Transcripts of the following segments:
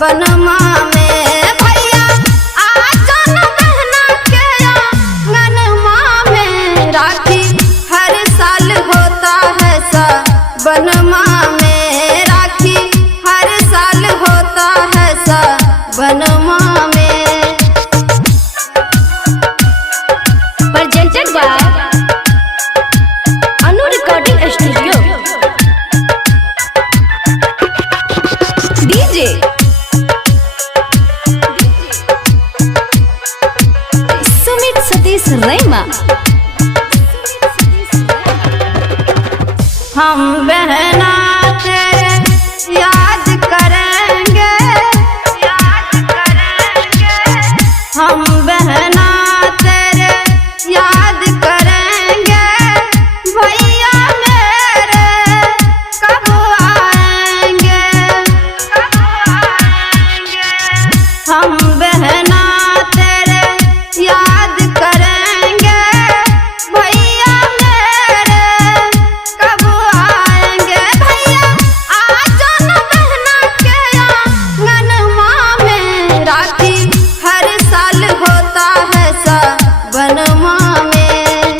बनमा में भैया आ जाना बहना के आंगनमा में राखी हर साल होता है बनमा में राखी हर साल होता है बनमा में। presented by Anu Recording Studio DJ Sumit Satish Raima। हम बहना तेरे याद करेंगे हम बहना तेरे याद करेंगे भैया मेरे कब आएंगे हम बहना तेरे याद करेंगे भैया मेरे कब आएंगे भैया आ जाना बहना के आंगनमा में राखी हर साल होता है बनमा में।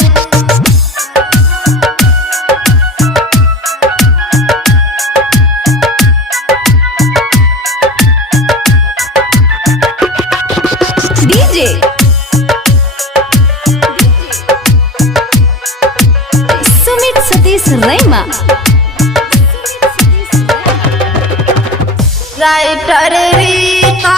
DJ Sumit Satish Raima। Writer Rita